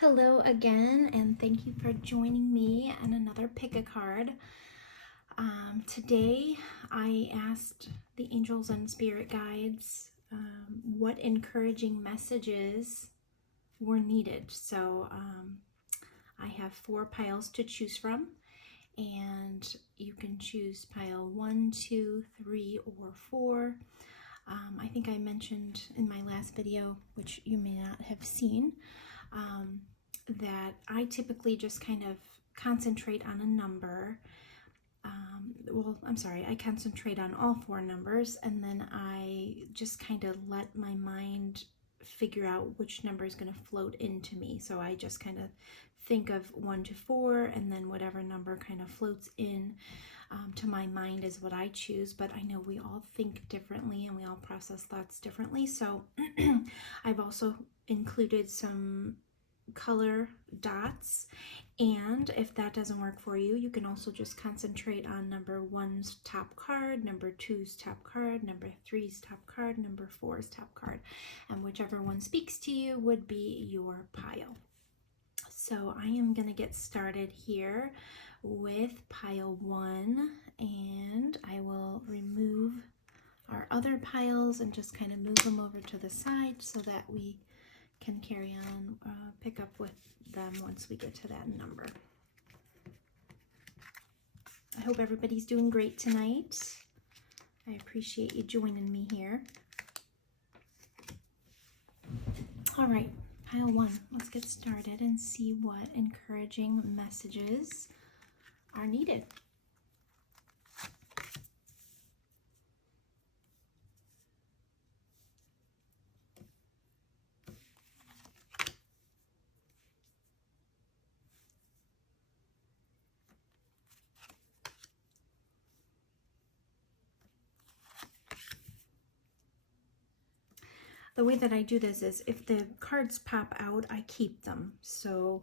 Hello again, and thank you for joining me on another pick a card. Today, I asked the angels and spirit guides what encouraging messages were needed. So, I have 4 piles to choose from, and you can choose pile 1, 2, 3, or 4. I think I mentioned in my last video, which you may not have seen, that I typically just kind of concentrate on a number. I concentrate on all 4 numbers, and then I just kind of let my mind figure out which number is going to float into me. So I just kind of think of 1 to 4, and then whatever number kind of floats in to my mind is what I choose. But I know we all think differently and we all process thoughts differently. So I've also included some color dots, and if that doesn't work for you, you can also just concentrate on number 1's top card, number 2's top card, number 3's top card, number 4's top card, and whichever one speaks to you would be your pile. So I am going to get started here with pile 1, and I will remove our other piles and just kind of move them over to the side so that we can carry on, pick up with them once we get to that number. I hope everybody's doing great tonight. I appreciate you joining me here. All right, pile 1, let's get started and see what encouraging messages are needed. The way that I do this is if the cards pop out, I keep them. So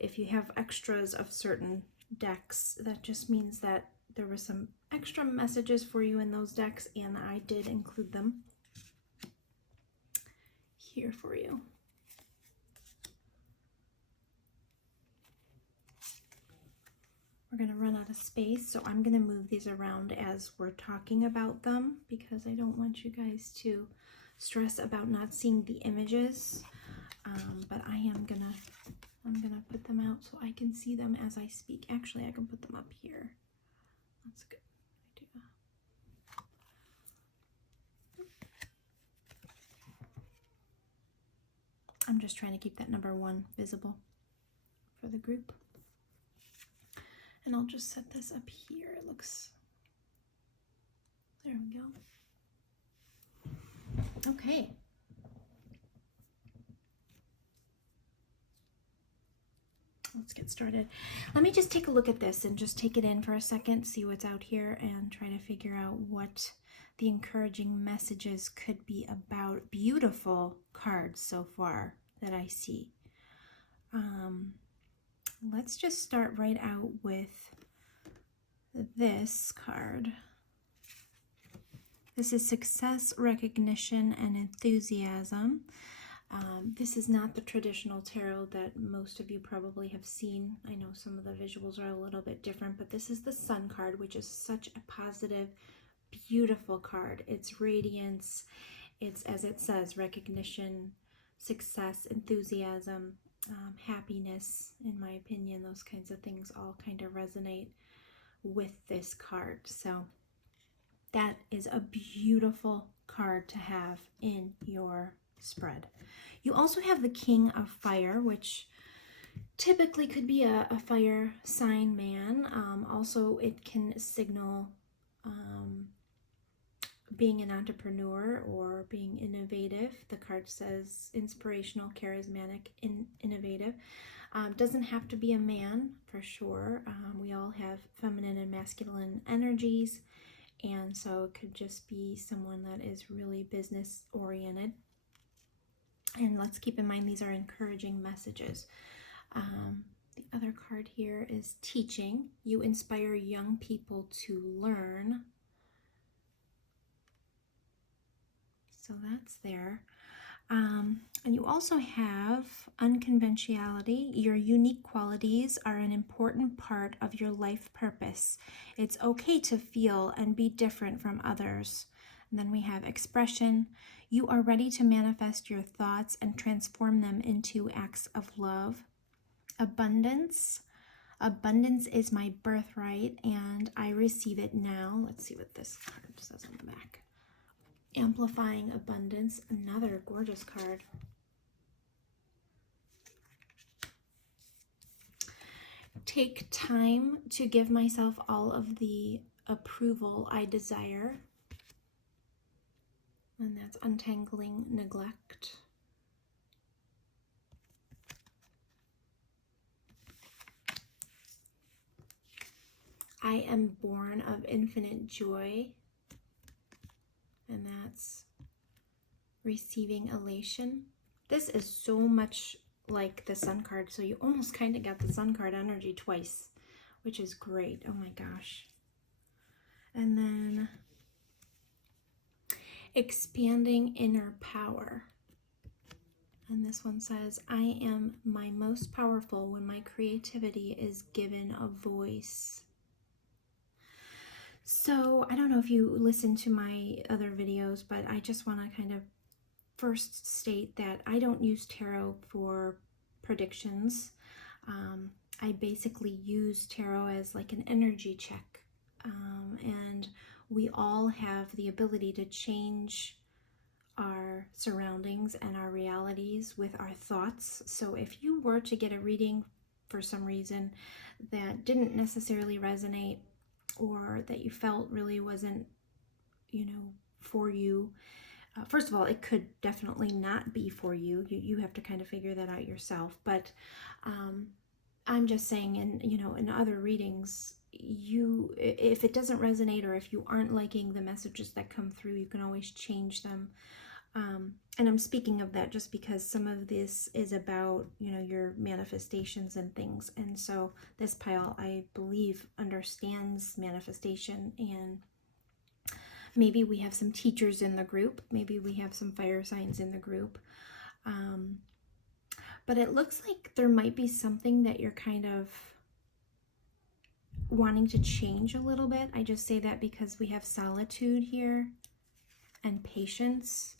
if you have extras of certain decks, that just means that there were some extra messages for you in those decks, and I did include them here for you. We're going to run out of space, so I'm going to move these around as we're talking about them because I don't want you guys to stress about not seeing the images. But I'm gonna put them out so I can see them as I speak. Actually, I can put them up here. That's a good idea. I'm just trying to keep that number 1 visible for the group. And I'll just set this up here. It looks, there we go. Okay. Let's get started. Let me just take a look at this and just take it in for a second, see what's out here, and try to figure out what the encouraging messages could be about. Beautiful cards so far that I see. Let's just start right out with this card. This is success, recognition, and enthusiasm. This is not the traditional tarot that most of you probably have seen. I know some of the visuals are a little bit different, but this is the Sun card, which is such a positive, beautiful card. It's radiance. It's, as it says, recognition, success, enthusiasm, happiness. In my opinion, those kinds of things all kind of resonate with this card. So that is a beautiful card to have in your spread. You also have the King of Fire, which typically could be a fire sign man. Also, it can signal being an entrepreneur or being innovative. The card says inspirational, charismatic, innovative. Doesn't have to be a man for sure. We all have feminine and masculine energies, and so it could just be someone that is really business oriented. And let's keep in mind these are encouraging messages. The other card here is teaching. You inspire young people to learn. So that's there. And you you also have unconventionality. Your unique qualities are an important part of your life purpose. It's okay to feel and be different from others. And then we have expression. You are ready to manifest your thoughts and transform them into acts of love. Abundance. Abundance is my birthright and I receive it now. Let's see what this card says on the back. Amplifying abundance, another gorgeous card. Take time to give myself all of the approval I desire. And that's untangling neglect. I am born of infinite joy. And that's receiving elation. This is so much like the Sun card, so you almost kind of got the Sun card energy twice, which is great. Oh my gosh. And then expanding inner power. And this one says, I am my most powerful when my creativity is given a voice. So I don't know if you listen to my other videos, but I just want to kind of first state that I don't use tarot for predictions. I basically use tarot as like an energy check. And we all have the ability to change our surroundings and our realities with our thoughts. So if you were to get a reading for some reason that didn't necessarily resonate, or that you felt really wasn't, for you, first of all, it could definitely not be for you. You have to kind of figure that out yourself. But I'm just saying, in other readings, if it doesn't resonate, or if you aren't liking the messages that come through, you can always change them. And I'm speaking of that just because some of this is about, your manifestations and things. And so this pile, I believe, understands manifestation, and maybe we have some teachers in the group. Maybe we have some fire signs in the group. But it looks like there might be something that you're kind of wanting to change a little bit. I just say that because we have solitude here and patience.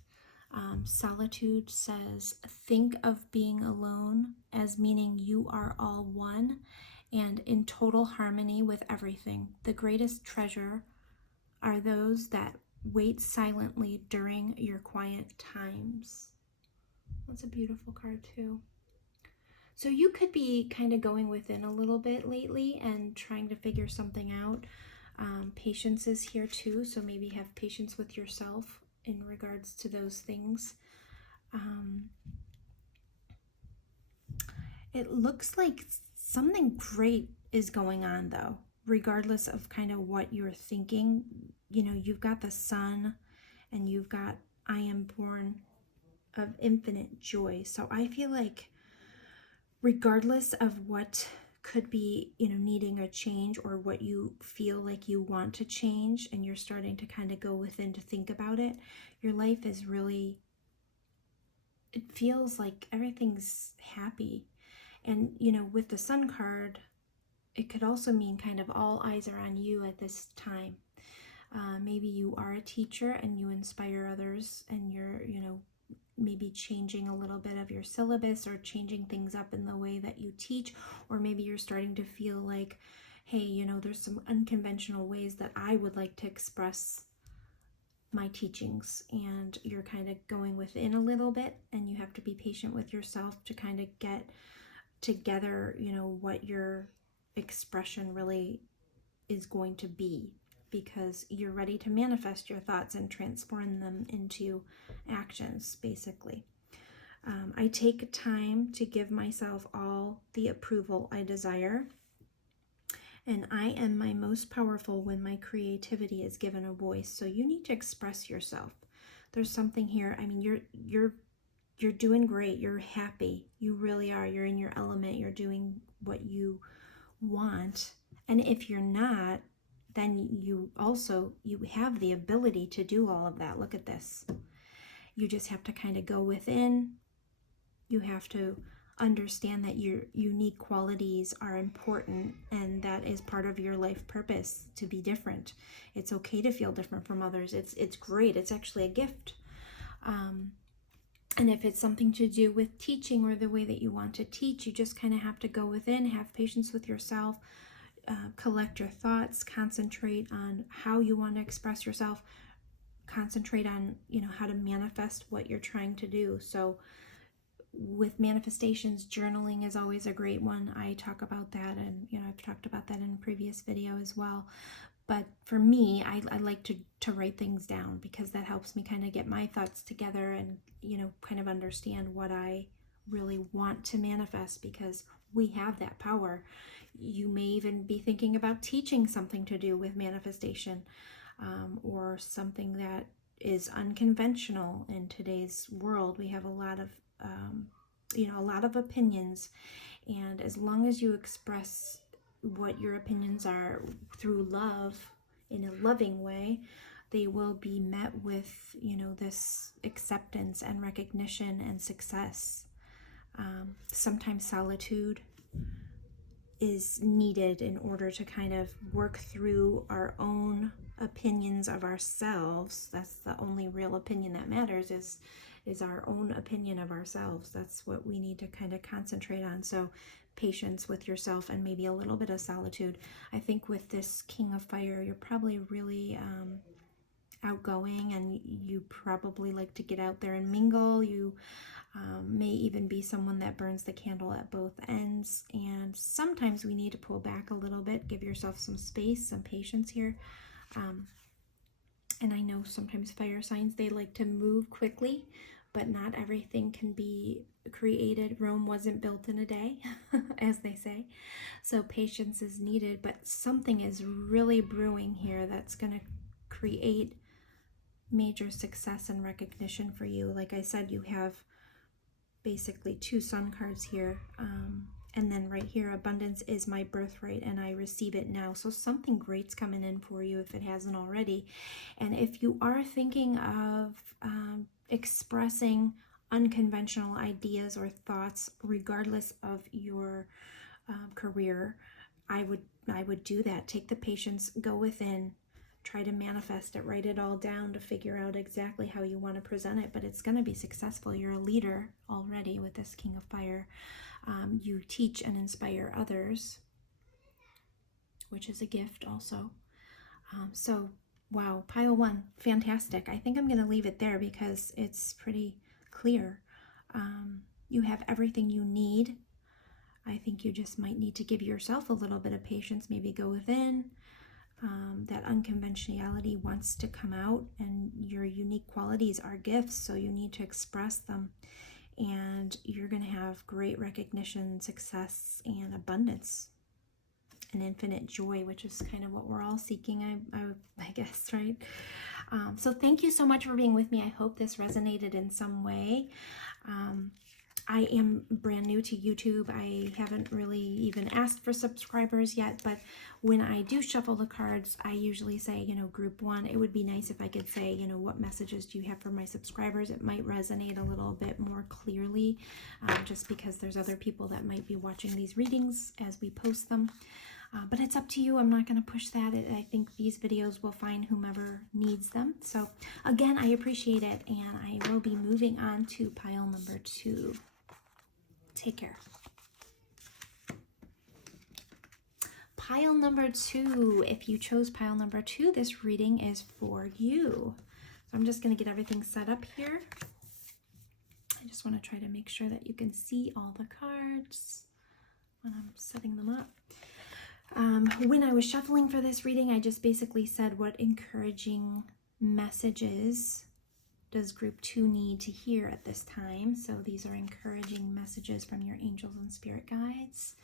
Solitude says, think of being alone as meaning you are all one and in total harmony with everything. The greatest treasure are those that wait silently during your quiet times. That's a beautiful card too. So you could be kind of going within a little bit lately and trying to figure something out. Patience is here too, so maybe have patience with yourself in regards to those things. It looks like something great is going on though, regardless of kind of what you're thinking. You've got the Sun and you've got I am born of infinite joy. So I feel like regardless of what could be, needing a change, or what you feel like you want to change, and you're starting to kind of go within to think about it, your life is really, it feels like everything's happy. And, with the Sun card, it could also mean kind of all eyes are on you at this time. Maybe you are a teacher and you inspire others, and you're, maybe changing a little bit of your syllabus or changing things up in the way that you teach. Or maybe you're starting to feel like, hey, there's some unconventional ways that I would like to express my teachings, and you're kind of going within a little bit, and you have to be patient with yourself to kind of get together, what your expression really is going to be, because you're ready to manifest your thoughts and transform them into actions, basically. I take time to give myself all the approval I desire, and I am my most powerful when my creativity is given a voice. So you need to express yourself. There's something here. I mean, you're doing great. You're happy. You really are. You're in your element. You're doing what you want. And if you're not, then you have the ability to do all of that. Look at this. You just have to kind of go within You have to understand that your unique qualities are important, and that is part of your life purpose, to be different. It's okay to feel different from others. It's great. It's actually a gift. And if it's something to do with teaching or the way that you want to teach, you just kind of have to go within, have patience with yourself, collect your thoughts, concentrate on how you want to express yourself, concentrate on, how to manifest what you're trying to do. So with manifestations, journaling is always a great one. I talk about that, and I've talked about that in a previous video as well. But for me, I like to write things down, because that helps me kind of get my thoughts together and, kind of understand what I really want to manifest, because we have that power. You may even be thinking about teaching something to do with manifestation, or something that is unconventional in today's world. We have a lot of, a lot of opinions, and as long as you express what your opinions are through love, in a loving way, they will be met with, this acceptance and recognition and success. Sometimes solitude is needed in order to kind of work through our own opinions of ourselves. That's the only real opinion that matters, is our own opinion of ourselves. That's what we need to kind of concentrate on. So patience with yourself, and maybe a little bit of solitude. I think with this King of Fire, you're probably really outgoing, and you probably like to get out there and mingle. You may even be someone that burns the candle at both ends, and sometimes we need to pull back a little bit, give yourself some space, some patience here. And I know sometimes fire signs, they like to move quickly, but not everything can be created. Rome wasn't built in a day, as they say. So patience is needed, but something is really brewing here that's going to create major success and recognition for you. Like I said, you have basically 2 sun cards here. And then right here, abundance is my birthright, and I receive it now. So something great's coming in for you if it hasn't already. And if you are thinking of expressing unconventional ideas or thoughts, regardless of your career, I would do that. Take the patience, go within, try to manifest it, write it all down to figure out exactly how you want to present it. But it's going to be successful. You're a leader already with this King of Fire. You teach and inspire others, which is a gift also. So, wow, pile 1, fantastic. I think I'm going to leave it there because it's pretty clear. You have everything you need. I think you just might need to give yourself a little bit of patience, maybe go within. That unconventionality wants to come out, and your unique qualities are gifts, so you need to express them. And you're going to have great recognition, success, and abundance, and infinite joy, which is kind of what we're all seeking, I guess, right? So thank you so much for being with me. I hope this resonated in some way. I am brand new to YouTube. I haven't really even asked for subscribers yet, but when I do shuffle the cards, I usually say, group 1. It would be nice if I could say, what messages do you have for my subscribers? It might resonate a little bit more clearly, just because there's other people that might be watching these readings as we post them. But it's up to you. I'm not going to push that. I think these videos will find whomever needs them. So again, I appreciate it, and I will be moving on to pile number 2. Take care. Pile number 2. If you chose pile number 2, this reading is for you. So I'm just going to get everything set up here. I just want to try to make sure that you can see all the cards when I'm setting them up. When I was shuffling for this reading, I just basically said, what encouraging messages does group 2 need to hear at this time? So these are encouraging messages from your angels and spirit guides.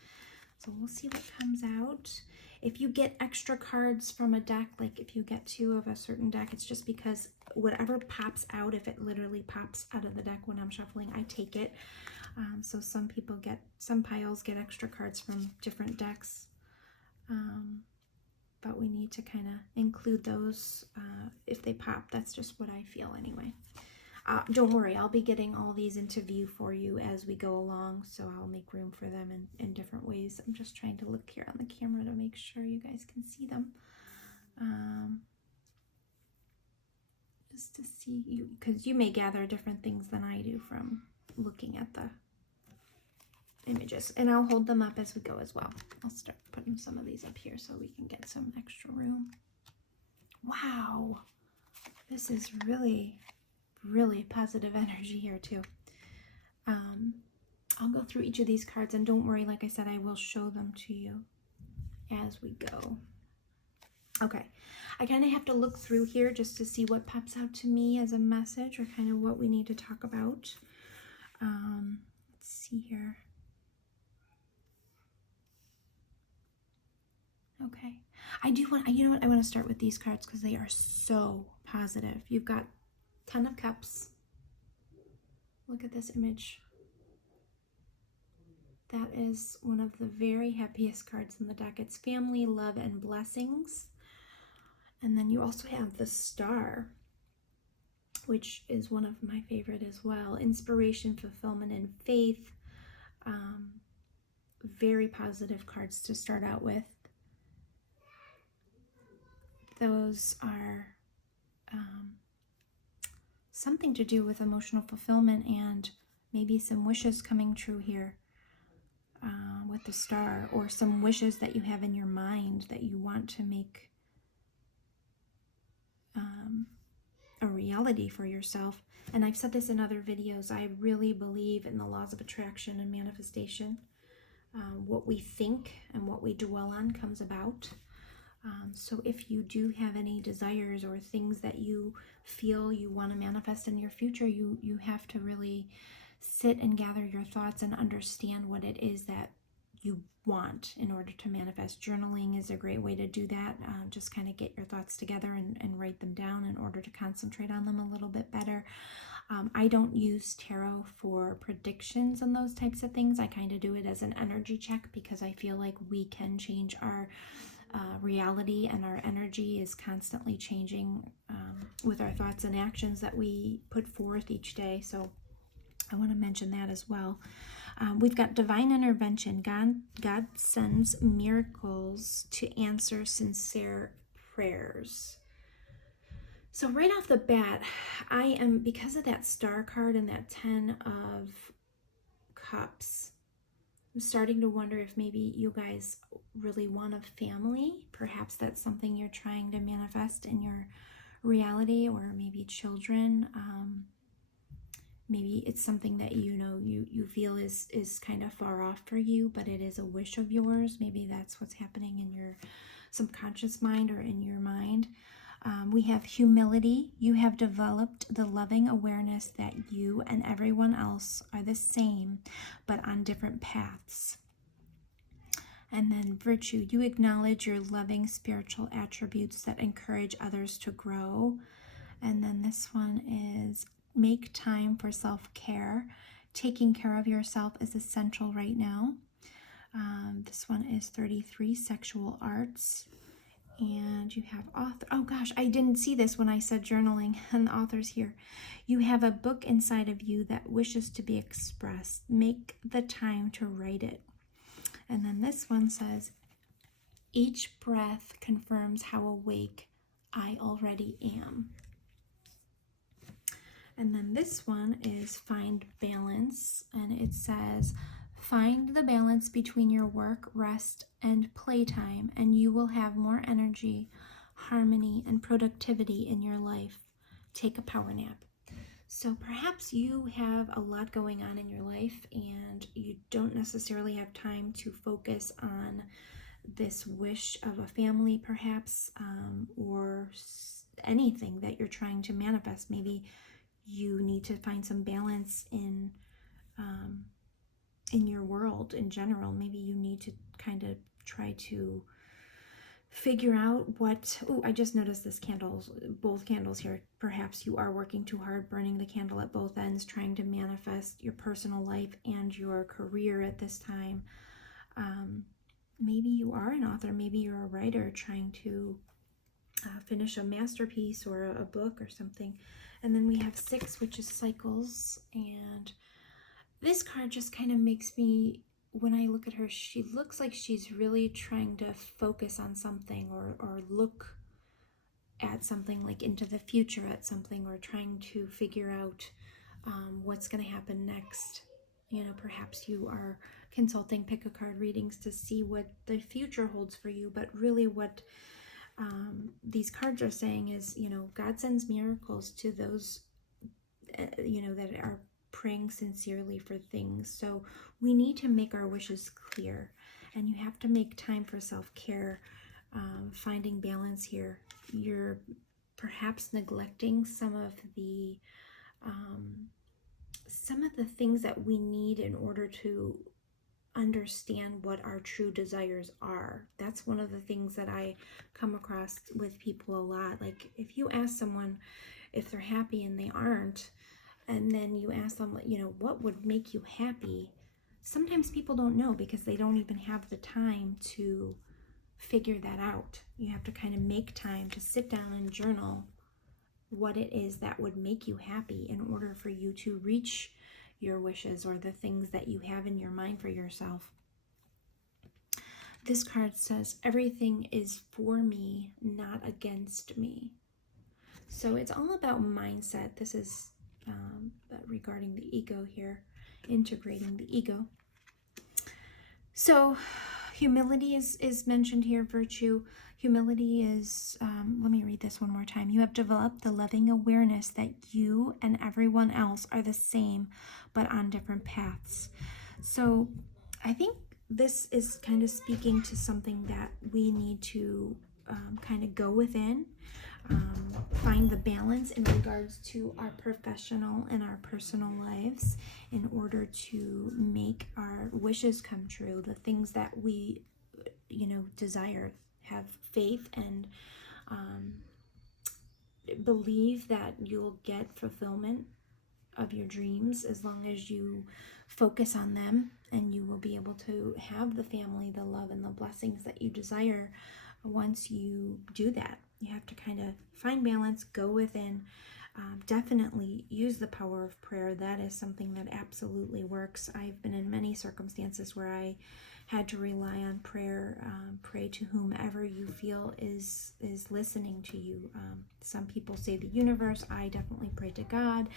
So we'll see what comes out. If you get extra cards from a deck, like if you get 2 of a certain deck, it's just because whatever pops out, if it literally pops out of the deck when I'm shuffling, I take it. So some piles get extra cards from different decks. But we need to kind of include those if they pop. That's just what I feel anyway. Don't worry, I'll be getting all these into view for you as we go along, so I'll make room for them in different ways. I'm just trying to look here on the camera to make sure you guys can see them. Just to see you, because you may gather different things than I do from looking at the images. And I'll hold them up as we go as well. I'll start putting some of these up here so we can get some extra room. Wow, this is really, really positive energy here too. I'll go through each of these cards, and don't worry, like I said, I will show them to you as we go. Okay, I kind of have to look through here just to see what pops out to me as a message, or kind of what we need to talk about. Let's see here. Okay, I do want, you know what, I want to start with these cards because they are so positive. You've got 10 of Cups. Look at this image. That is one of the very happiest cards in the deck. It's family, love, and blessings. And then you also have the Star, which is one of my favorite as well. Inspiration, fulfillment, and faith. Very positive cards to start out with. Those are something to do with emotional fulfillment and maybe some wishes coming true here with the Star, or some wishes that you have in your mind that you want to make a reality for yourself. And I've said this in other videos, I really believe in the laws of attraction and manifestation. What we think and what we dwell on comes about. So if you do have any desires or things that you feel you want to manifest in your future, you have to really sit and gather your thoughts and understand what it is that you want in order to manifest. Journaling is a great way to do that. Just kind of get your thoughts together and write them down in order to concentrate on them a little bit better. I don't use tarot for predictions and those types of things. I kind of do it as an energy check because I feel like we can change our reality, and our energy is constantly changing with our thoughts and actions that we put forth each day. So I want to mention that as well. We've got divine intervention. God sends miracles to answer sincere prayers. So right off the bat, I am, because of that Star card and that 10 of Cups, I'm starting to wonder if maybe you guys really want a family. Perhaps that's something you're trying to manifest in your reality, or maybe children. Maybe it's something that you feel is kind of far off for you, but it is a wish of yours. Maybe that's what's happening in your subconscious mind or in your mind. We have humility. You have developed the loving awareness that you and everyone else are the same, but on different paths. And then virtue. You acknowledge your loving spiritual attributes that encourage others to grow. And then this one is make time for self-care. Taking care of yourself is essential right now. This one is 33, sexual arts. And you have author. Oh gosh, I didn't see this when I said journaling, and the author's here. You have a book inside of you that wishes to be expressed. Make the time to write it. And then this one says, each breath confirms how awake I already am. And then this one is find balance, and it says, find the balance between your work, rest, and playtime, and you will have more energy, harmony, and productivity in your life. Take a power nap. So perhaps you have a lot going on in your life and you don't necessarily have time to focus on this wish of a family, perhaps, or anything that you're trying to manifest. Maybe you need to find some balance in your world in general. Maybe you need to kind of try to figure out what, oh, I just noticed this candles, both candles here. Perhaps you are working too hard, burning the candle at both ends, trying to manifest your personal life and your career at this time. Maybe you are an author, maybe you're a writer trying to finish a masterpiece or a book or something. And then we have 6, which is cycles. And this card just kind of makes me, when I look at her, she looks like she's really trying to focus on something, or look at something, like into the future at something, or trying to figure out what's going to happen next. You know, perhaps you are consulting pick a card readings to see what the future holds for you, but really what these cards are saying is, you know, God sends miracles to those, you know, that are praying sincerely for things. So we need to make our wishes clear, and you have to make time for self-care, finding balance here. You're perhaps neglecting some of the things that we need in order to understand what our true desires are. That's one of the things that I come across with people a lot. Like, if you ask someone if they're happy and they aren't, and then you ask them, you know, what would make you happy? Sometimes people don't know because they don't even have the time to figure that out. You have to kind of make time to sit down and journal what it is that would make you happy in order for you to reach your wishes or the things that you have in your mind for yourself. This card says, everything is for me, not against me. So it's all about mindset. This is regarding the ego here, integrating the ego. So humility is mentioned here, virtue. Humility is, let me read this one more time. You have developed the loving awareness that you and everyone else are the same, but on different paths. So I think this is kind of speaking to something that we need to kind of go within, find the balance in regards to our professional and our personal lives in order to make our wishes come true, the things that we, you know, desire. Have faith and believe that you'll get fulfillment of your dreams as long as you focus on them, and you will be able to have the family, the love, and the blessings that you desire once you do that. You have to kind of find balance, go within. Definitely use the power of prayer. That is something that absolutely works. I've been in many circumstances where I had to rely on prayer. Pray to whomever you feel is listening to you. Some people say the universe. I definitely pray to God.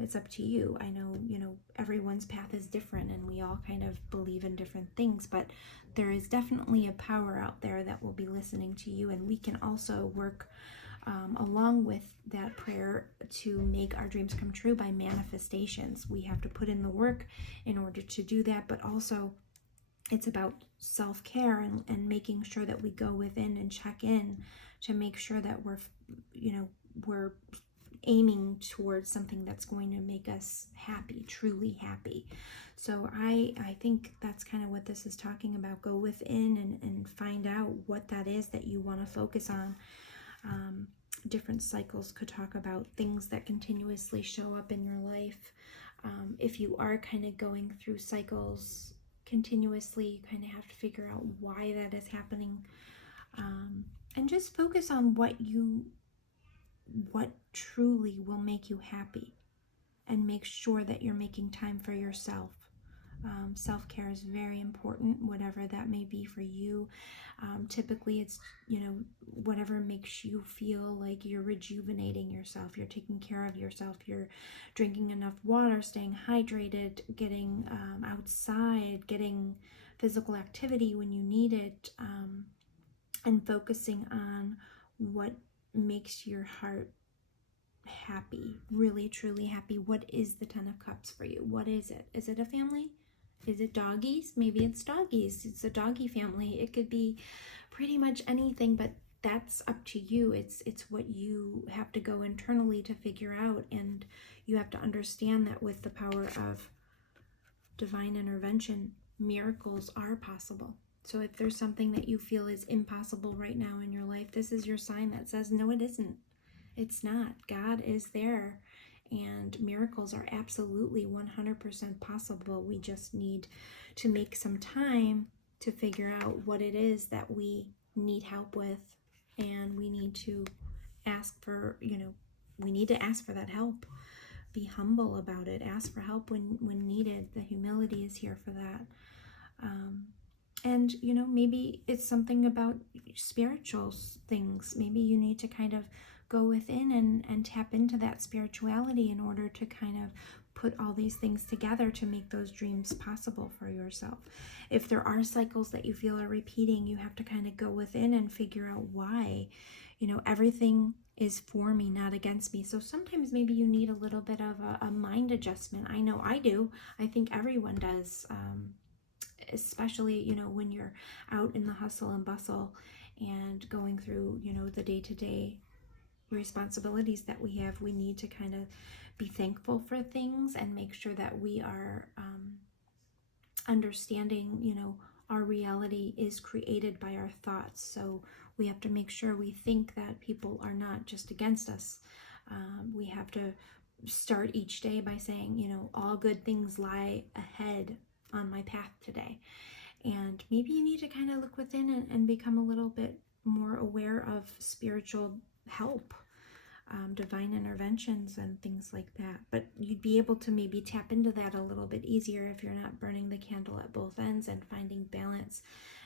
It's up to you. I know, you know, everyone's path is different, and we all kind of believe in different things, but there is definitely a power out there that will be listening to you, and we can also work along with that prayer to make our dreams come true by manifestations. We have to put in the work in order to do that, but also it's about self-care and making sure that we go within and check in to make sure that we're, you know, we're aiming towards something that's going to make us happy, truly happy. So I think that's kind of what this is talking about. Go within and find out what that is that you want to focus on. Different cycles could talk about things that continuously show up in your life. If you are kind of going through cycles continuously, you kind of have to figure out why that is happening, and just focus on what truly will make you happy, and make sure that you're making time for yourself. Self-care is very important, whatever that may be for you. Typically it's, you know, whatever makes you feel like you're rejuvenating yourself, you're taking care of yourself, you're drinking enough water, staying hydrated, getting outside, getting physical activity when you need it, and focusing on what makes your heart happy, really truly happy. What is the 10 of Cups for you? What is it? Is it a family? Is it doggies? Maybe it's doggies. It's a doggy family. It could be pretty much anything, but that's up to you. It's what you have to go internally to figure out, and you have to understand that with the power of divine intervention, miracles are possible. So if there's something that you feel is impossible right now in your life, this is your sign that says, no, it isn't. It's not. God is there, and miracles are absolutely 100% possible. We just need to make some time to figure out what it is that we need help with, and we need to ask for, you know, we need to ask for that help. Be humble about it. Ask for help when needed. The humility is here for that. And, you know, maybe it's something about spiritual things. Maybe you need to kind of go within and tap into that spirituality in order to kind of put all these things together to make those dreams possible for yourself. If there are cycles that you feel are repeating, you have to kind of go within and figure out why. You know, everything is for me, not against me. So sometimes maybe you need a little bit of a mind adjustment. I know I do. I think everyone does. Especially, you know, when you're out in the hustle and bustle and going through, you know, the day-to-day responsibilities that we have, we need to kind of be thankful for things and make sure that we are understanding, you know, our reality is created by our thoughts. So we have to make sure we think that people are not just against us. We have to start each day by saying, you know, all good things lie ahead on my path today. And maybe you need to kind of look within and become a little bit more aware of spiritual help, divine interventions and things like that. But you'd be able to maybe tap into that a little bit easier if you're not burning the candle at both ends and finding balance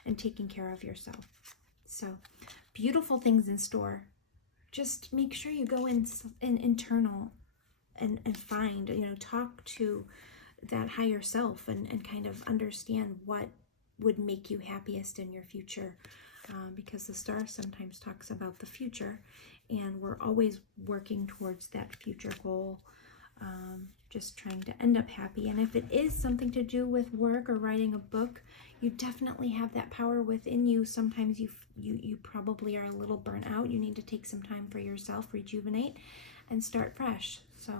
and taking care of yourself. So beautiful things in store. Just make sure you go in internal and find, you know, talk to that higher self and kind of understand what would make you happiest in your future, because the star sometimes talks about the future and we're always working towards that future goal, just trying to end up happy. And if it is something to do with work or writing a book, you definitely have that power within you. Sometimes you probably are a little burnt out. You need to take some time for yourself, rejuvenate, and start fresh. So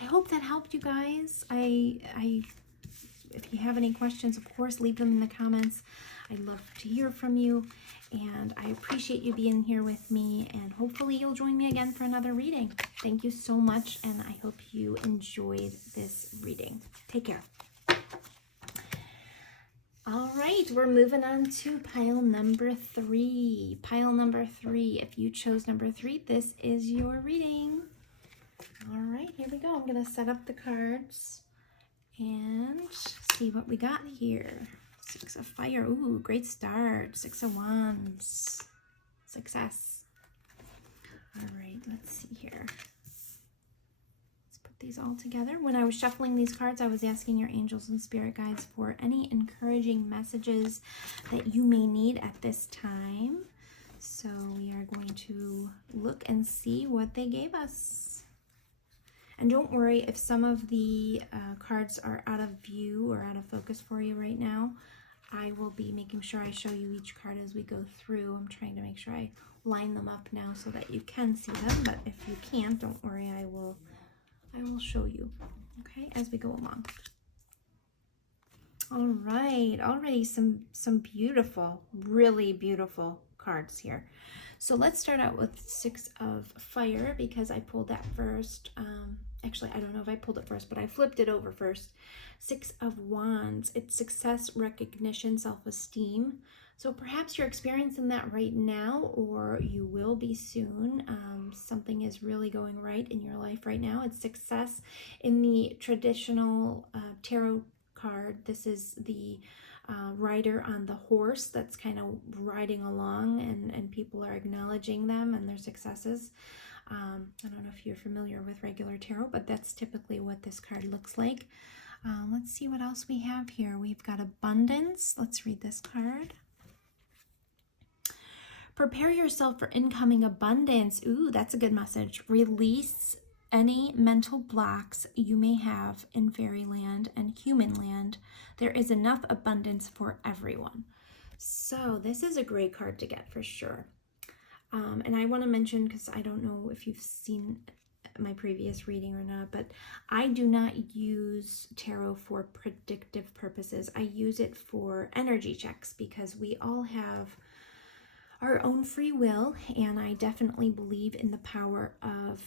I hope that helped you guys. If you have any questions, of course, leave them in the comments. I'd love to hear from you, and I appreciate you being here with me, and hopefully you'll join me again for another reading. Thank you so much, and I hope you enjoyed this reading. Take care. All right, we're moving on to pile number 3. Pile number 3. If you chose number 3, this is your reading. All right, here we go. I'm going to set up the cards and see what we got here. 6 of Fire. Ooh, great start. 6 of Wands. Success. All right, let's see here. Let's put these all together. When I was shuffling these cards, I was asking your angels and spirit guides for any encouraging messages that you may need at this time. So we are going to look and see what they gave us. And don't worry if some of the cards are out of view or out of focus for you right now. I will be making sure I show you each card as we go through. I'm trying to make sure I line them up now so that you can see them. But if you can't, don't worry, I will show you, okay, as we go along. All right, already some beautiful, really beautiful cards here. So let's start out with 6 of Fire because I pulled that first. Actually, I don't know if I pulled it first, but I flipped it over first. 6 of Wands. It's success, recognition, self-esteem. So perhaps you're experiencing that right now, or you will be soon. Something is really going right in your life right now. It's success. In the traditional tarot card, this is the rider on the horse that's kind of riding along, and people are acknowledging them and their successes. I don't know if you're familiar with regular tarot, but that's typically what this card looks like. Let's see what else we have here. We've got abundance. Let's read this card. Prepare yourself for incoming abundance. Ooh, that's a good message. Release any mental blocks you may have in fairyland and human land. There is enough abundance for everyone. So this is a great card to get for sure. And I want to mention, because I don't know if you've seen my previous reading or not, but I do not use tarot for predictive purposes. I use it for energy checks because we all have our own free will, and I definitely believe in the power of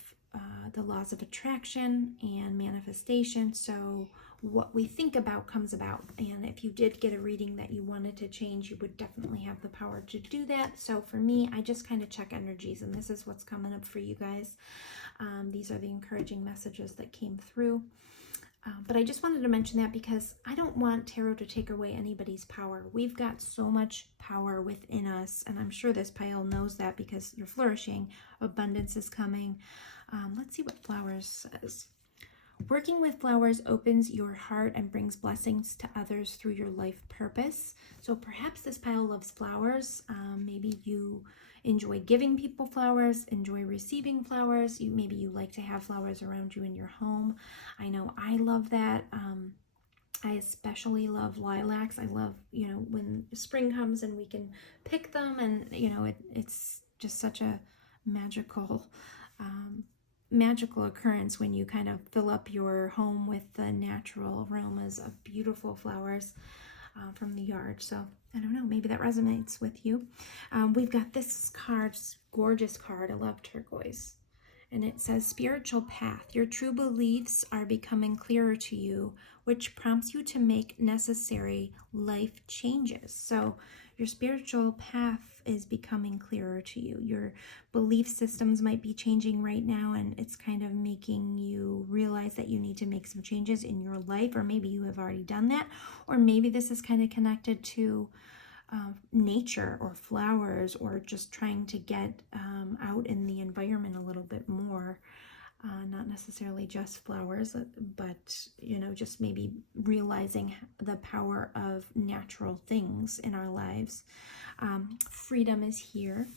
the laws of attraction and manifestation. So what we think about comes about. And if you did get a reading that you wanted to change, you would definitely have the power to do that. So for me, I just kind of check energies, and this is what's coming up for you guys. These are the encouraging messages that came through. But I just wanted to mention that because I don't want tarot to take away anybody's power. We've got so much power within us, and I'm sure this pile knows that because you're flourishing. Abundance is coming. Let's see what flowers says. Working with flowers opens your heart and brings blessings to others through your life purpose. So perhaps this pile loves flowers. Maybe you enjoy giving people flowers, enjoy receiving flowers. Maybe you like to have flowers around you in your home. I know I love that. I especially love lilacs. I love, when spring comes and we can pick them, and, it's just such a magical occurrence when you kind of fill up your home with the natural aromas of beautiful flowers from the yard. So I don't know, maybe that resonates with you. We've got this card, gorgeous card. I love turquoise. And it says, spiritual path. Your true beliefs are becoming clearer to you, which prompts you to make necessary life changes. So your spiritual path is becoming clearer to you. Your belief systems might be changing right now, and it's kind of making you realize that you need to make some changes in your life, or maybe you have already done that, or maybe this is kind of connected to nature or flowers, or just trying to get out in the environment a little bit more. Not necessarily just flowers, but just maybe realizing the power of natural things in our lives. Freedom is here,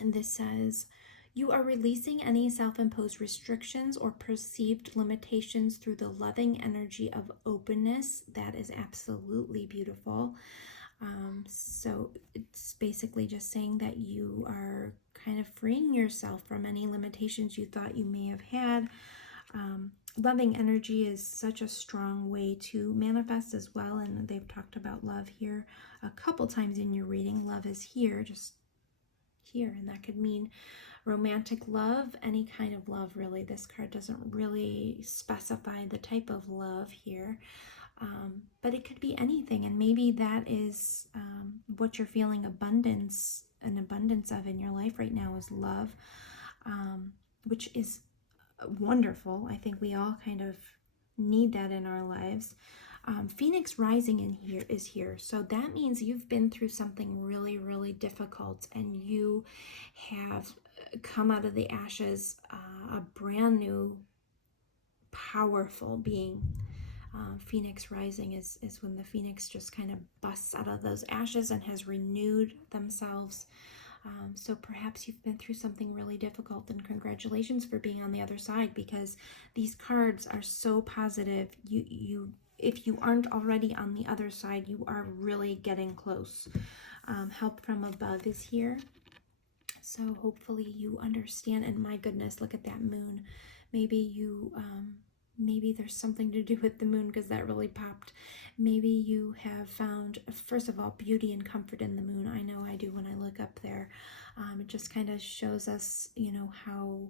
and this says, you are releasing any self-imposed restrictions or perceived limitations through the loving energy of openness. That is absolutely beautiful. So it's basically just saying that you are kind of freeing yourself from any limitations you thought you may have had. Loving energy is such a strong way to manifest as well, and they've talked about love here a couple times in your reading. Love is here, just here, and that could mean romantic love, any kind of love really. This card doesn't really specify the type of love here. But it could be anything, and maybe that is what you're feeling an abundance of in your life right now is love, which is wonderful. I think we all kind of need that in our lives. Phoenix rising is here, so that means you've been through something really, really difficult, and you have come out of the ashes a brand new, powerful being. Phoenix rising is when the phoenix just kind of busts out of those ashes and has renewed themselves. So perhaps you've been through something really difficult, and congratulations for being on the other side, because these cards are so positive. If you aren't already on the other side, you are really getting close. Help from above is here. So hopefully you understand. And my goodness, look at that moon. Maybe there's something to do with the moon, because that really popped. Maybe you have found, first of all, beauty and comfort in the moon. I know I do when I look up there. It just kind of shows us, how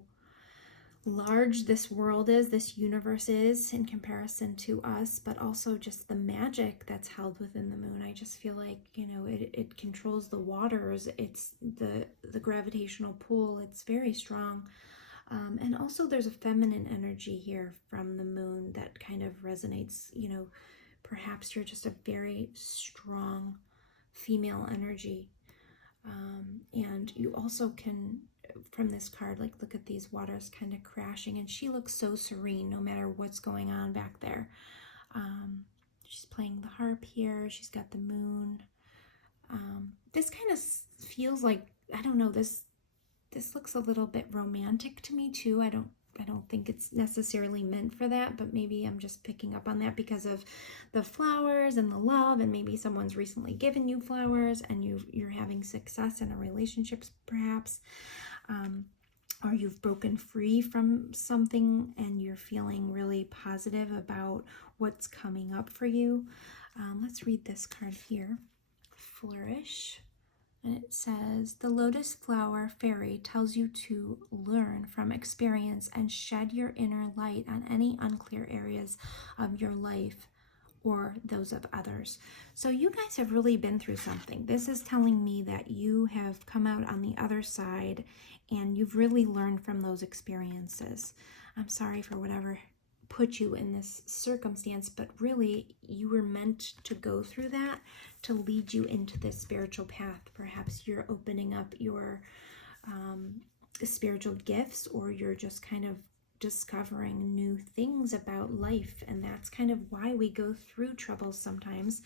large this world is, this universe is in comparison to us, but also just the magic that's held within the moon. I just feel like, it controls the waters. It's the gravitational pull. It's very strong. And also there's a feminine energy here from the moon that kind of resonates. Perhaps you're just a very strong female energy. And you also can, from this card, like, look at these waters kind of crashing, and she looks so serene no matter what's going on back there. She's playing the harp here. She's got the moon. This kind of feels like, I don't know, this looks a little bit romantic to me too. I don't think it's necessarily meant for that, but maybe I'm just picking up on that because of the flowers and the love, and maybe someone's recently given you flowers and you're having success in a relationship perhaps, or you've broken free from something and you're feeling really positive about what's coming up for you. Let's read this card here. Flourish. And it says, the lotus flower fairy tells you to learn from experience and shed your inner light on any unclear areas of your life or those of others. So you guys have really been through something. This is telling me that you have come out on the other side and you've really learned from those experiences. I'm sorry for whatever put you in this circumstance, but really you were meant to go through that to lead you into this spiritual path. Perhaps you're opening up your spiritual gifts, or you're just kind of discovering new things about life, and that's kind of why we go through troubles sometimes.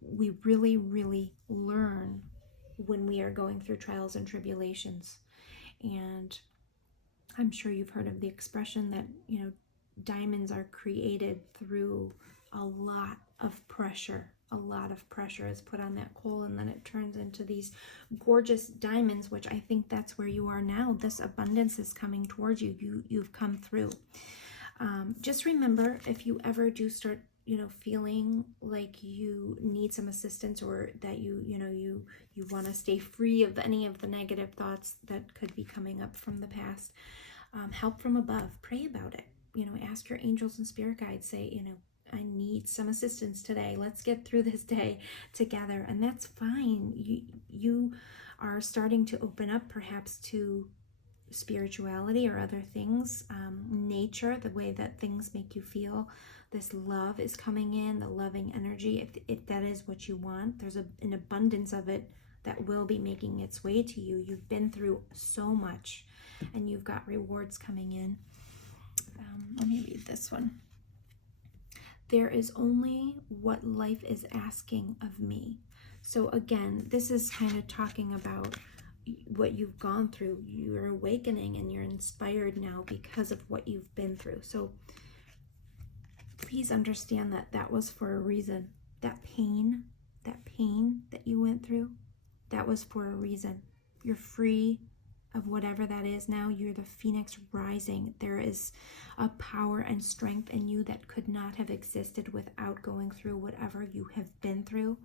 We really learn when we are going through trials and tribulations. And I'm sure you've heard of the expression that, diamonds are created through a lot of pressure. A lot of pressure is put on that coal, and then it turns into these gorgeous diamonds, which I think that's where you are now. This abundance is coming towards you. You've come through. Just remember, if you ever do start, feeling like you need some assistance, or that you want to stay free of any of the negative thoughts that could be coming up from the past, help from above. Pray about it. Ask your angels and spirit guides. Say, I need some assistance today. Let's get through this day together. And that's fine. You are starting to open up perhaps to spirituality or other things, nature, the way that things make you feel. This love is coming in, the loving energy. If that is what you want, there's an abundance of it that will be making its way to you. You've been through so much and you've got rewards coming in. Let me read this one. There is only what life is asking of me. So again, this is kind of talking about what you've gone through. You're awakening and you're inspired now because of what you've been through. So please understand that that was for a reason. That pain that you went through, that was for a reason. You're free of whatever that is now. You're the phoenix rising. There is a power and strength in you that could not have existed without going through whatever you have been through.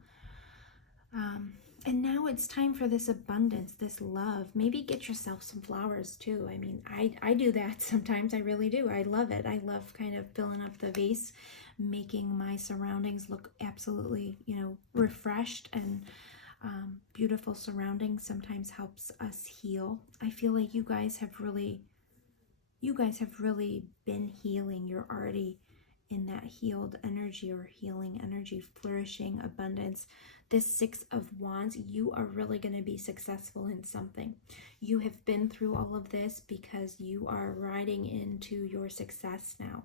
And now it's time for this abundance, this love. Maybe get yourself some flowers too. I mean, I do that sometimes. I really do. I love it. I love kind of filling up the vase, making my surroundings look absolutely, refreshed, and beautiful surroundings sometimes helps us heal. I feel like you guys have really been healing. You're already in that healed energy, or healing energy, flourishing, abundance. This Six of Wands, you are really going to be successful in something. You have been through all of this because you are riding into your success now.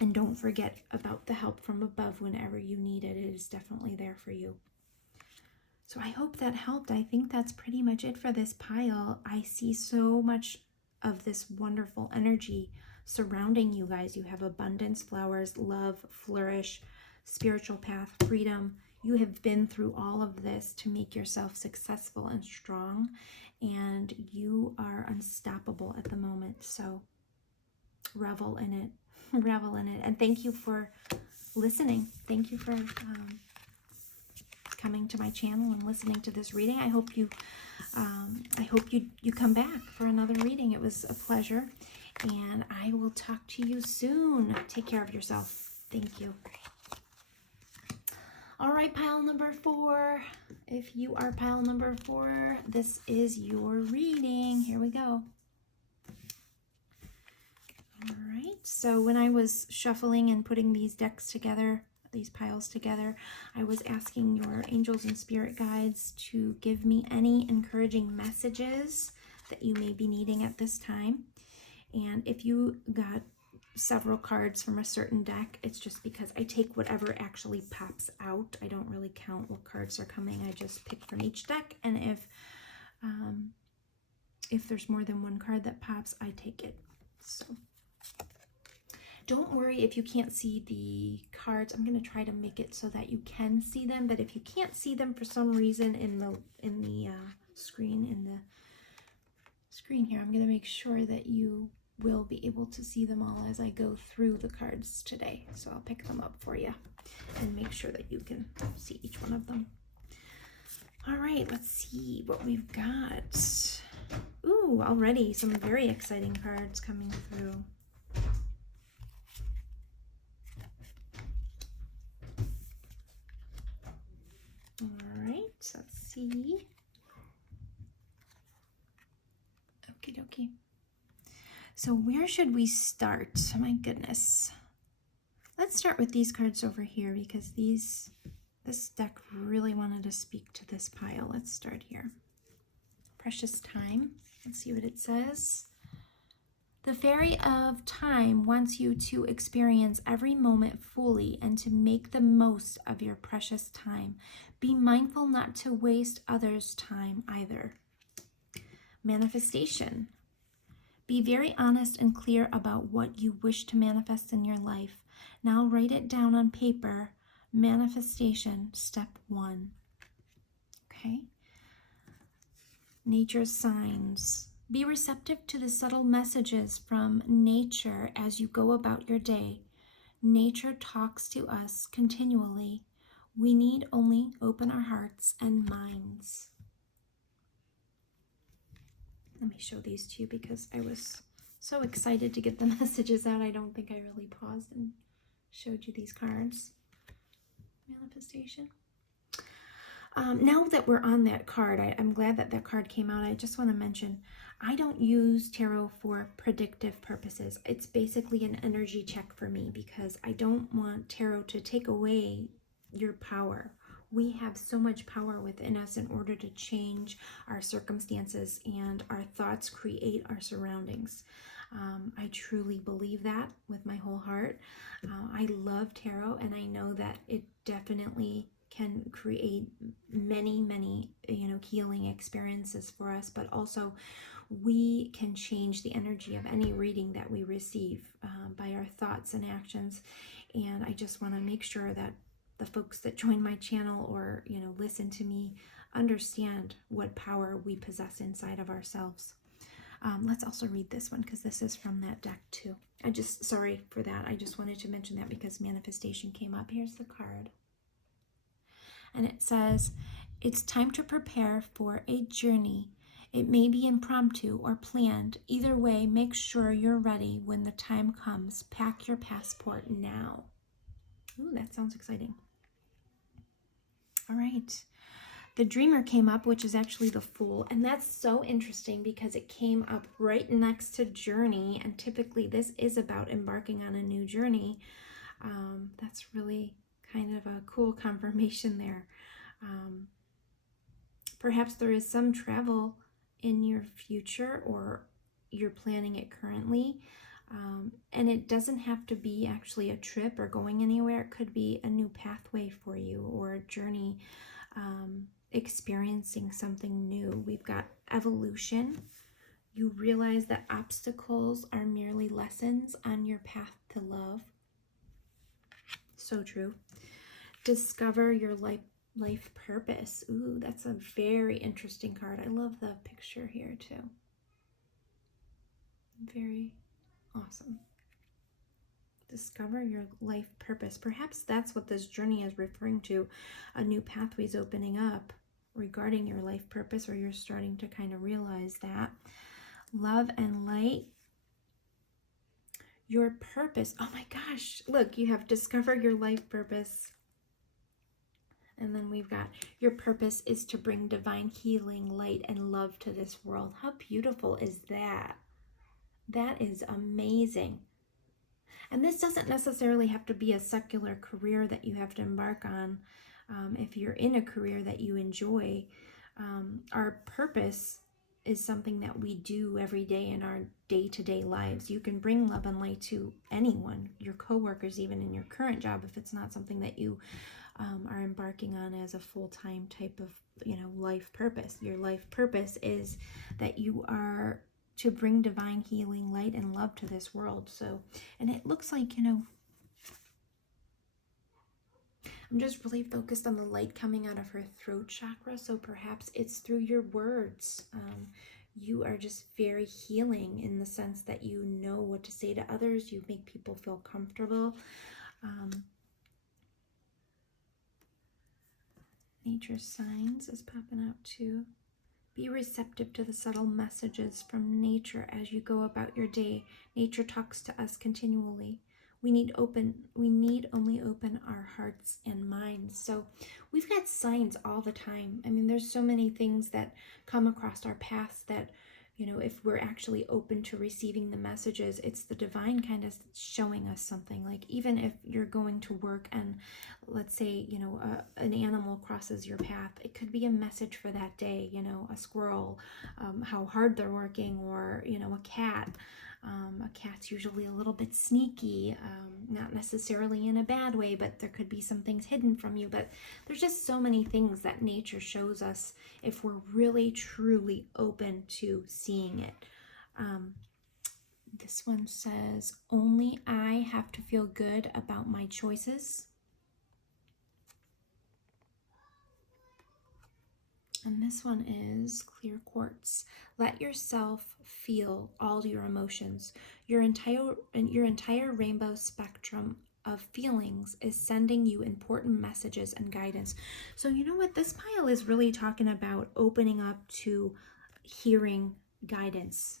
And don't forget about the help from above whenever you need it. It is definitely there for you. So I hope that helped. I think that's pretty much it for this pile. I see so much of this wonderful energy surrounding you guys. You have abundance, flowers, love, flourish, spiritual path, freedom. You have been through all of this to make yourself successful and strong, and you are unstoppable at the moment. So revel in it. Revel in it. And thank you for listening. Thank you for coming to my channel and listening to this reading. I hope you come back for another reading. It was a pleasure, and I will talk to you soon. Take care of yourself. Thank you. All right, pile number 4. If you are pile number 4, this is your reading. Here we go. All right, so when I was shuffling and putting these decks together, these piles together, I was asking your angels and spirit guides to give me any encouraging messages that you may be needing at this time. And if you got several cards from a certain deck, it's just because I take whatever actually pops out. I don't really count what cards are coming. I just pick from each deck, and if there's more than one card that pops, I take it. So don't worry if you can't see the cards. I'm going to try to make it so that you can see them, but if you can't see them for some reason in the screen here, I'm going to make sure that you will be able to see them all as I go through the cards today. So I'll pick them up for you and make sure that you can see each one of them. All right, let's see what we've got. Ooh, already some very exciting cards coming through. All right, let's see. Okie dokie. So where should we start? Oh my goodness. Let's start with these cards over here because this deck really wanted to speak to this pile. Let's start here. Precious Time. Let's see what it says. The Fairy of Time wants you to experience every moment fully and to make the most of your precious time. Be mindful not to waste others' time either. Manifestation. Be very honest and clear about what you wish to manifest in your life. Now write it down on paper. Manifestation, step 1. Okay. Nature's signs. Be receptive to the subtle messages from nature as you go about your day. Nature talks to us continually. We need only open our hearts and minds. Let me show these to you because I was so excited to get the messages out. I don't think I really paused and showed you these cards. Manifestation. Now that we're on that card, I'm glad that that card came out. I just want to mention, I don't use tarot for predictive purposes. It's basically an energy check for me because I don't want tarot to take away your power. We have so much power within us in order to change our circumstances, and our thoughts create our surroundings. I truly believe that with my whole heart. I love tarot, and I know that it definitely can create many healing experiences for us, but also we can change the energy of any reading that we receive by our thoughts and actions. And I just want to make sure that the folks that join my channel or listen to me understand what power we possess inside of ourselves. Let's also read this one because this is from that deck too. Sorry for that. I just wanted to mention that because manifestation came up. Here's the card. And it says, it's time to prepare for a journey. It may be impromptu or planned. Either way, make sure you're ready when the time comes. Pack your passport now. Ooh, that sounds exciting. All right. The Dreamer came up, which is actually the Fool. And that's so interesting because it came up right next to Journey. And typically this is about embarking on a new journey. That's really kind of a cool confirmation there. Perhaps there is some travel in your future or you're planning it currently. And it doesn't have to be actually a trip or going anywhere. It could be a new pathway for you or a journey, experiencing something new. We've got evolution. You realize that obstacles are merely lessons on your path to love. So true. Discover your life purpose. Ooh, that's a very interesting card. I love the picture here too. Very awesome. Discover your life purpose. Perhaps that's what this journey is referring to. A new pathway's opening up regarding your life purpose, or you're starting to kind of realize that. Love and light. Your purpose. Oh my gosh. Look, you have discover your life purpose. And then we've got your purpose is to bring divine healing, light, and love to this world. How beautiful is that? That is amazing. And this doesn't necessarily have to be a secular career that you have to embark on. If you're in a career that you enjoy, our purpose is something that we do every day in our day-to-day lives. You can bring love and light to anyone, your coworkers, even in your current job, if it's not something that you are embarking on as a full-time type of life purpose. Your life purpose is that you are to bring divine healing, light, and love to this world. So, and it looks like, I'm just really focused on the light coming out of her throat chakra. So perhaps it's through your words. You are just very healing in the sense that you know what to say to others. You make people feel comfortable. Nature's signs is popping out too. Be receptive to the subtle messages from nature as you go about your day. Nature talks to us continually. We need only open our hearts and minds. So we've got signs all the time. I mean, there's so many things that come across our paths that, if we're actually open to receiving the messages, it's the divine kind of showing us something. Like, even if you're going to work and let's say, an animal crosses your path, it could be a message for that day, a squirrel, how hard they're working, or, a cat. A cat's usually a little bit sneaky, not necessarily in a bad way, but there could be some things hidden from you. But there's just so many things that nature shows us if we're really, truly open to seeing it. This one says, only I have to feel good about my choices. And this one is clear quartz. Let yourself feel all your emotions. Your entire rainbow spectrum of feelings is sending you important messages and guidance. So you know what? This pile is really talking about opening up to hearing guidance.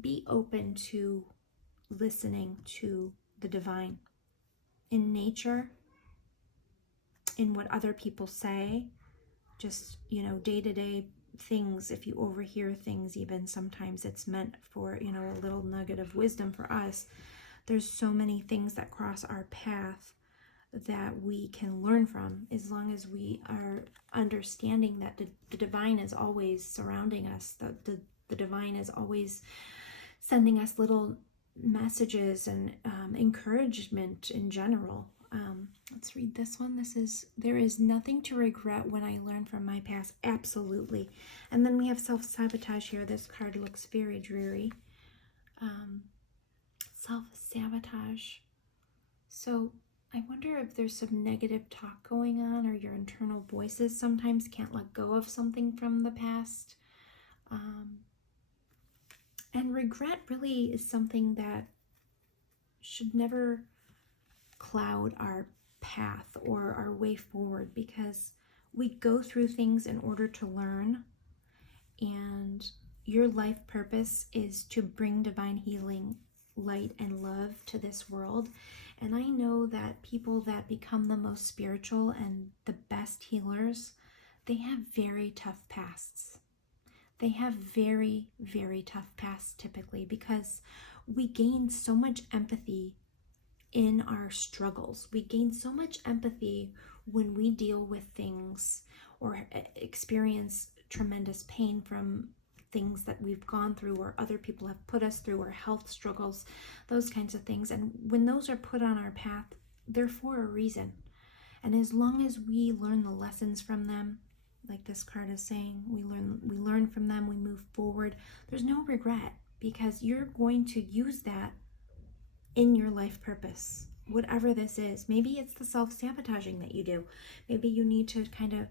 Be open to listening to the divine in nature, in what other people say, just, day-to-day things. If you overhear things, even sometimes it's meant for, a little nugget of wisdom for us. There's so many things that cross our path that we can learn from, as long as we are understanding that the divine is always surrounding us. The divine is always sending us little messages and encouragement in general. Let's read this one. This is, there is nothing to regret when I learn from my past. Absolutely. And then we have self-sabotage here. This card looks very dreary. Self-sabotage. So I wonder if there's some negative talk going on, or your internal voices sometimes can't let go of something from the past. And regret really is something that should never cloud our path or our way forward, because we go through things in order to learn, and your life purpose is to bring divine healing, light, and love to this world. And I know that people that become the most spiritual and the best healers, they have very tough pasts. They have very, very tough pasts typically, because we gain so much empathy in our struggles. We gain so much empathy when we deal with things or experience tremendous pain from things that we've gone through or other people have put us through, or health struggles, those kinds of things. And when those are put on our path, they're for a reason. And as long as we learn the lessons from them, like this card is saying, we learn from them, we move forward, there's no regret, because you're going to use that in your life purpose, whatever this is. Maybe it's the self-sabotaging that you do. Maybe you need to kind of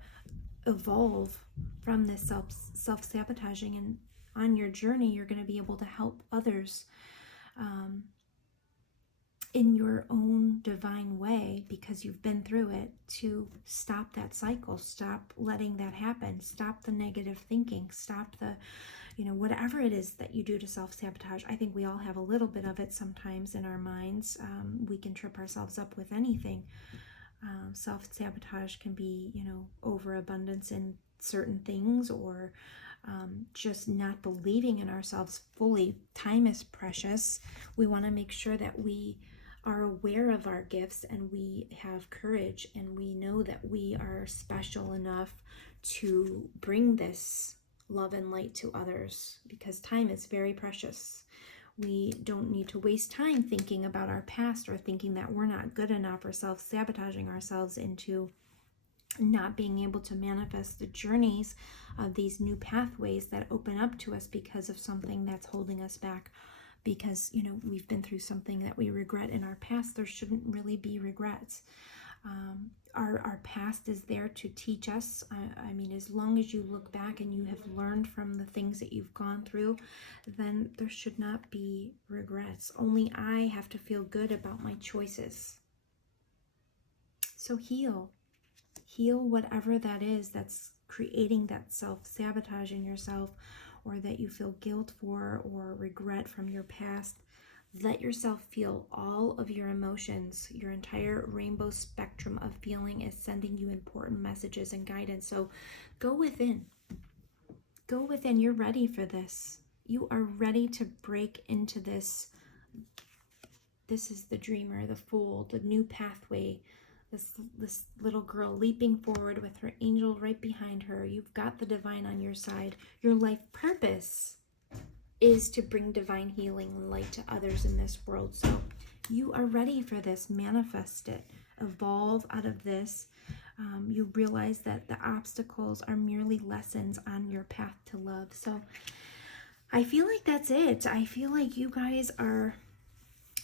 evolve from this self-sabotaging, and on your journey you're going to be able to help others in your own divine way, because you've been through it, to stop that cycle, stop letting that happen, stop the negative thinking, stop the whatever it is that you do to self-sabotage. I think we all have a little bit of it sometimes in our minds. We can trip ourselves up with anything. Self-sabotage can be, overabundance in certain things, or just not believing in ourselves fully. Time is precious. We want to make sure that we are aware of our gifts, and we have courage, and we know that we are special enough to bring this love and light to others, because time is very precious. We don't need to waste time thinking about our past, or thinking that we're not good enough, or self-sabotaging ourselves into not being able to manifest the journeys of these new pathways that open up to us because of something that's holding us back. Because we've been through something that we regret in our past. There shouldn't really be regrets. Our past is there to teach us. I mean, as long as you look back and you have learned from the things that you've gone through, then there should not be regrets. Only I have to feel good about my choices. So heal Heal whatever that is that's creating that self-sabotage in yourself, or that you feel guilt for or regret from your past. Let yourself feel all of your emotions. Your entire rainbow spectrum of feeling is sending you important messages and guidance. So go within. Go within. You're ready for this. You are ready to break into this. This is the dreamer, the fool, the new pathway. This little girl leaping forward with her angel right behind her. You've got the divine on your side. Your life purpose is to bring divine healing and light to others in this world. So you are ready for this. Manifest it. Evolve out of this. You realize that the obstacles are merely lessons on your path to love. So I feel like that's it. I feel like you guys are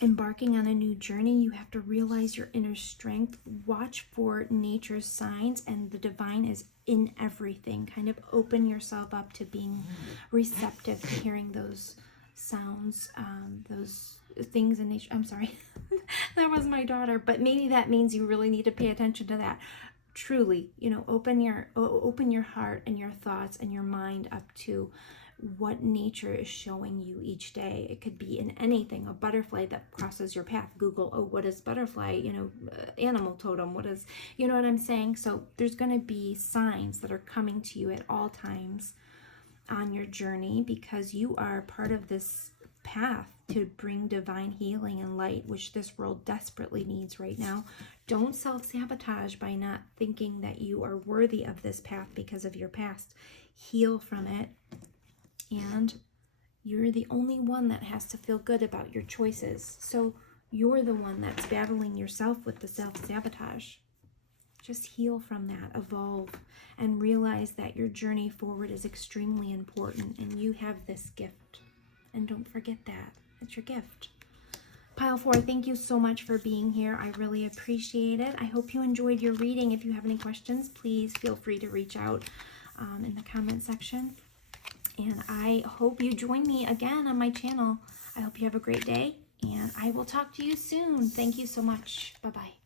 embarking on a new journey. You have to realize your inner strength. Watch for nature's signs, and the divine is in everything. Kind of open yourself up to being receptive to hearing those sounds, those things in nature. I'm sorry, that was my daughter, but maybe that means you really need to pay attention to that. Truly, open your heart and your thoughts and your mind up to what nature is showing you each day. It could be in anything. A butterfly that crosses your path. Google, what is butterfly? Animal totem. What is, you know what I'm saying? So there's going to be signs that are coming to you at all times on your journey, because you are part of this path to bring divine healing and light, which this world desperately needs right now. Don't self-sabotage by not thinking that you are worthy of this path because of your past. Heal from it. And you're the only one that has to feel good about your choices. So you're the one that's battling yourself with the self-sabotage. Just heal from that, evolve, and realize that your journey forward is extremely important, and you have this gift. And don't forget that. It's your gift. Pile 4, thank you so much for being here. I really appreciate it. I hope you enjoyed your reading. If you have any questions, please feel free to reach out in the comment section. And I hope you join me again on my channel. I hope you have a great day, and I will talk to you soon. Thank you so much. Bye-bye.